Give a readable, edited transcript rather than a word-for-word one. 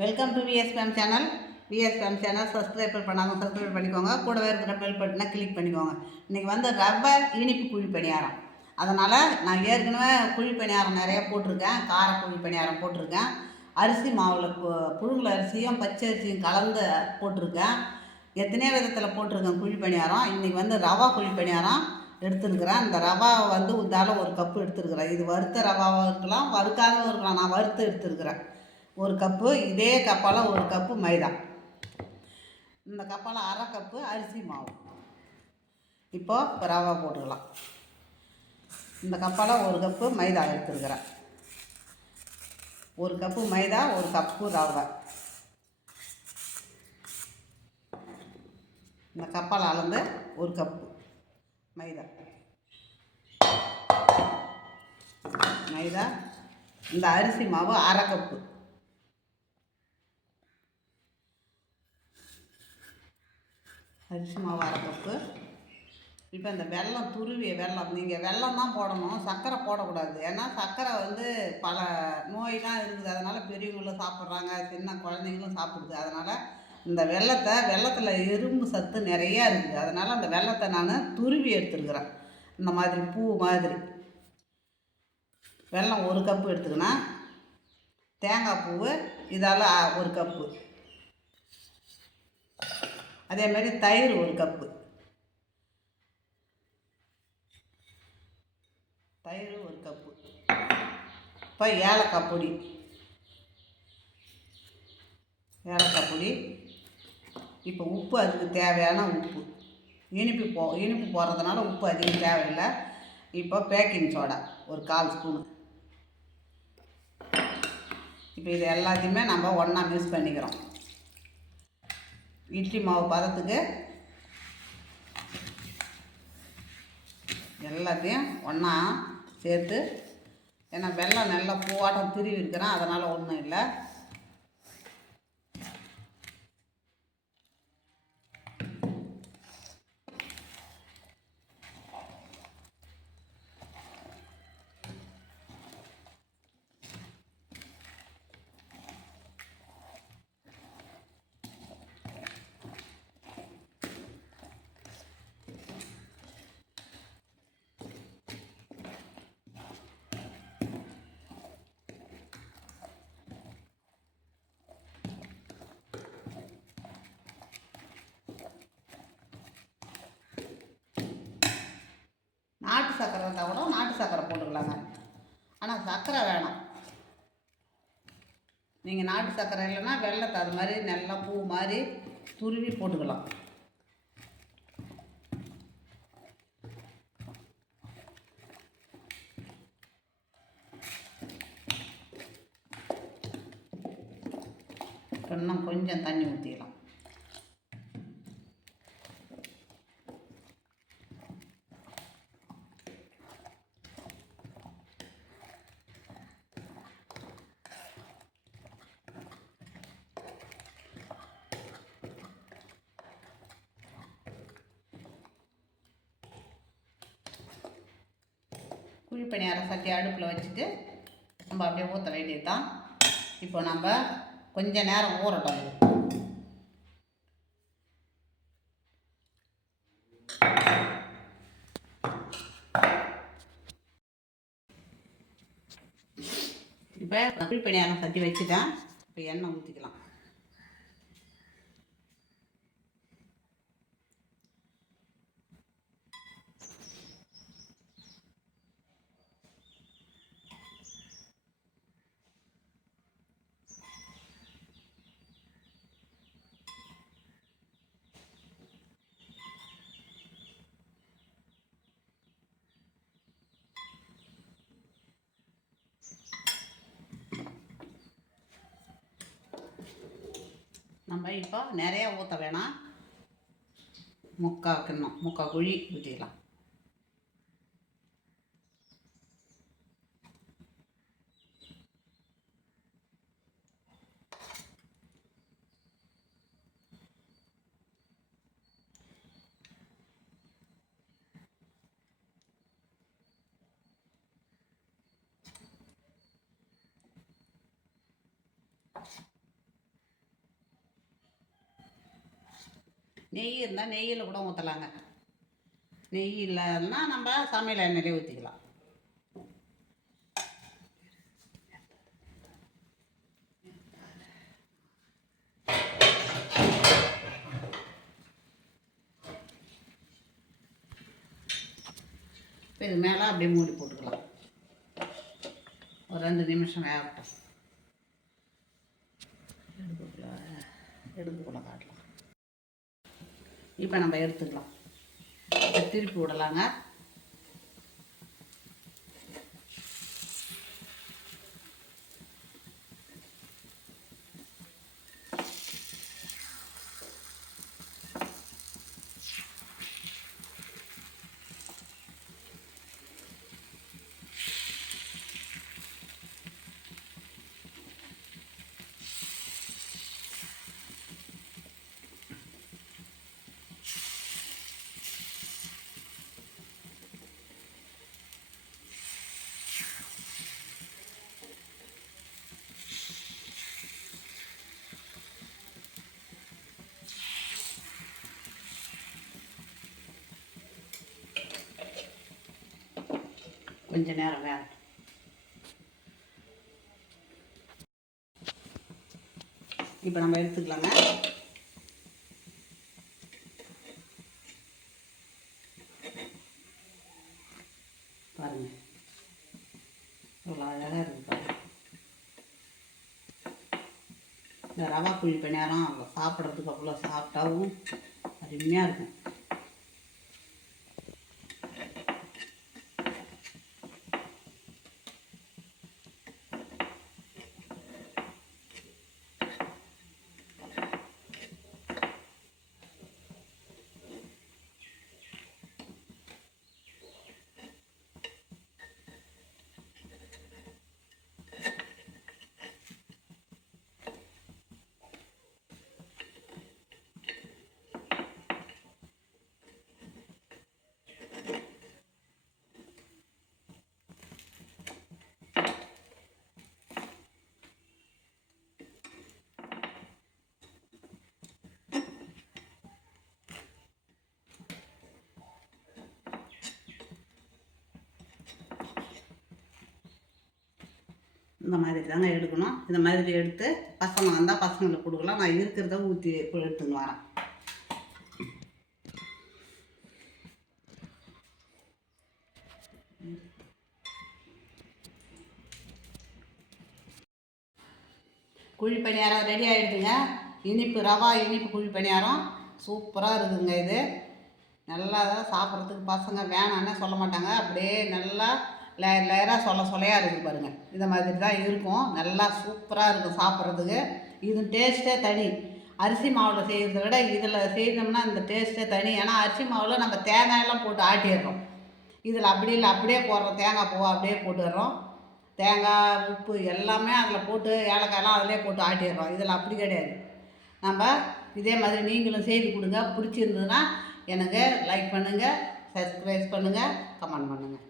Welcome to VSPM channel. VSPM channel subscribe பண்ணாமல் subscribe பண்ணிக்கோங்க. கூடவே இருக்கிற பெல் பட்டனை கிளிக் பண்ணிக்கோங்க. இன்றைக்கி வந்து ரவை இனிப்பு குழி பணியாரம். அதனால் நான் ஏற்கனவே குழி பணியாரம் நிறைய போட்டிருக்கேன். கார குழி பணியாரம் போட்டிருக்கேன். அரிசி மாவில் புழுங்கல் அரிசியும் பச்சை அரிசியும் கலந்து போட்டிருக்கேன். எத்தனையோ விதத்தில் போட்டிருக்கேன் குழி பணியாரம். இன்றைக்கி வந்து ரவா குழி பணியாரம் எடுத்துருக்குறேன். இந்த ரவா வந்து உதால ஒரு கப்பு எடுத்துருக்குறேன். இது வறுத்த ரவாவும் இருக்கலாம், வறுக்காகவும் இருக்கலாம். நான் வறுத்து எடுத்துருக்குறேன். ஒரு கப்பு. இதே கப்பால் ஒரு கப்பு மைதா. இந்த கப்பால் அரை கப்பு அரிசி மாவு. இப்போ ரவா போட்டுக்கலாம். இந்த கப்பால் ஒரு கப்பு மைதா எடுத்துருக்குறேன். ஒரு கப்பு மைதா, ஒரு கப்பு ரவை. இந்த கப்பால் அளந்து ஒரு கப்பு மைதா. இந்த அரிசி மாவு அரை கப்பு. அரிசி மாவு அரை கப்பு. இப்போ இந்த வெல்லம், துருவிய வெல்லம், நீங்கள் வெல்லம் தான் போடணும், சர்க்கரை போடக்கூடாது. ஏன்னா சர்க்கரை வந்து பல நோயெலாம் இருக்குது. அதனால் பெரியவங்களும் சாப்பிட்றாங்க, சின்ன குழந்தைங்களும் சாப்பிடுது. அதனால் இந்த வெல்லத்தில் இரும்பு சத்து நிறையா இருக்குது. அதனால் அந்த வெல்லத்தை நான் துருவி எடுத்துருக்குறேன். இந்த மாதிரி பூ மாதிரி. வெல்லம் ஒரு கப்பு எடுத்துக்கினேன். தேங்காய் பூ இதால் ஒரு கப்பு. அதேமாதிரி தயிர் ஒரு கப்பு. தயிர் ஒரு கப்பு. இப்போ ஏலக்காய் பொடி. இப்போ உப்பு, அதுக்கு தேவையான உப்பு. இனிப்பு போடுறதுனால உப்பு அதிகம் தேவையில்லை. இப்போ பேக்கிங் சோடா ஒரு 1/4 ஸ்பூனு. இப்போ இது எல்லாத்தையுமே நம்ம ஒன்றா மிக்ஸ் பண்ணிக்கிறோம். இட்லி மாவு பதத்துக்கு எல்லாத்தையும் ஒன்றா சேர்த்து, ஏன்னா வெல்லம் நல்லா பூவாட்டம் திருவி இருக்கிறேன், அதனால் ஒன்றும் இல்லை. நாட்டு சர்க்கரை இருந்தால் கூட நாட்டு சர்க்கரை போட்டுக்கலாங்க. ஆனால் சர்க்கரை வேணாம். நீங்கள் நாட்டு சர்க்கரை இல்லைன்னா வெல்லத்தை அது மாதிரி நல்லா பூ மாதிரி துருவி போட்டுக்கலாம். இன்னும் கொஞ்சம் தண்ணி ஊற்றிக்கலாம். குழி பணியாரம் சட்டி அடுப்பில் வச்சுட்டு நம்ம அப்படியே ஊற்ற வேண்டியது தான். இப்போ நம்ம கொஞ்ச நேரம் ஊறட்டும். இப்போ குழி பணியாரம் சட்டி வச்சுட்டேன். இப்போ எண்ணெய் ஊற்றிக்கலாம். நம்ம இப்போ நிறையா ஊற்ற வேணாம். முக்கால் குழி ஊற்றிக்கலாம். நெய் இருந்தால் நெய்யில் கூட ஊற்றலாங்க. நெய் இல்லைன்னா நம்ம சமையல் எண்ணெயிலே ஊற்றிக்கலாம். இப்போ இது மேலே அப்படியே மூடி போட்டுக்கலாம். ஒரு 2 நிமிஷம் வேகட்டும். எடுத்துக்குள்ள காட்டலாம். இப்போ நம்ம எடுத்துக்கலாம். திருப்பி விடலாங்க. கொஞ்ச நேரம் வேகட்டும். இப்போ நம்ம எடுத்துக்கலாங்க. பாருங்க இவ்வளோ அழகாக இருக்குது பாருங்க. இந்த ரவா குழி பணியாரம் அவ்வளோ சாப்பிட்றதுக்கு அவ்வளோ சாஃப்டாகவும் அருமையாக இருக்கும். இந்த மாதிரி தாங்க எடுக்கணும். இந்த மாதிரி எடுத்து பசங்க வந்தால் பசங்களுக்கு கொடுக்கலாம். நான் இருக்கிறத ஊற்றி எடுத்துன்னு வரேன். குழி பணியாரம் ரெடி ஆகிடுதுங்க. ரவா இனிப்பு குழி பணியாரம் சூப்பராக இருக்குதுங்க. இது நல்லா தான் சாப்பிட்றதுக்கு பசங்க வேணான்னு சொல்ல மாட்டாங்க. அப்படியே நல்லா லேயராக சொல்லையாக இருக்குது பாருங்கள். இந்த மாதிரி தான் இருக்கும். நல்லா சூப்பராக இருக்கும் சாப்பிட்றதுக்கு. இது டேஸ்ட்டே தனி. அரிசி மாவில் செய்கிறத விட இதில் செய்தோம்னா இந்த டேஸ்ட்டே தனி. ஏன்னா அரிசி மாவில் நம்ம தேங்காயெல்லாம் போட்டு ஆட்டிடுறோம். இதில் அப்படி இல்லை, அப்படியே போடுறோம். தேங்காய் பூவை அப்படியே போட்டுடுறோம். தேங்காய் உப்பு எல்லாமே அதில் போட்டு ஏலக்காயெல்லாம் அதிலே போட்டு ஆட்டிடுறோம். இதில் அப்படி கிடையாது. நம்ம இதே மாதிரி நீங்களும் செய்து கொடுங்க. பிடிச்சிருந்ததுன்னா எனக்கு லைக் பண்ணுங்கள், சப்ஸ்கிரைப் பண்ணுங்கள், கமெண்ட் பண்ணுங்கள்.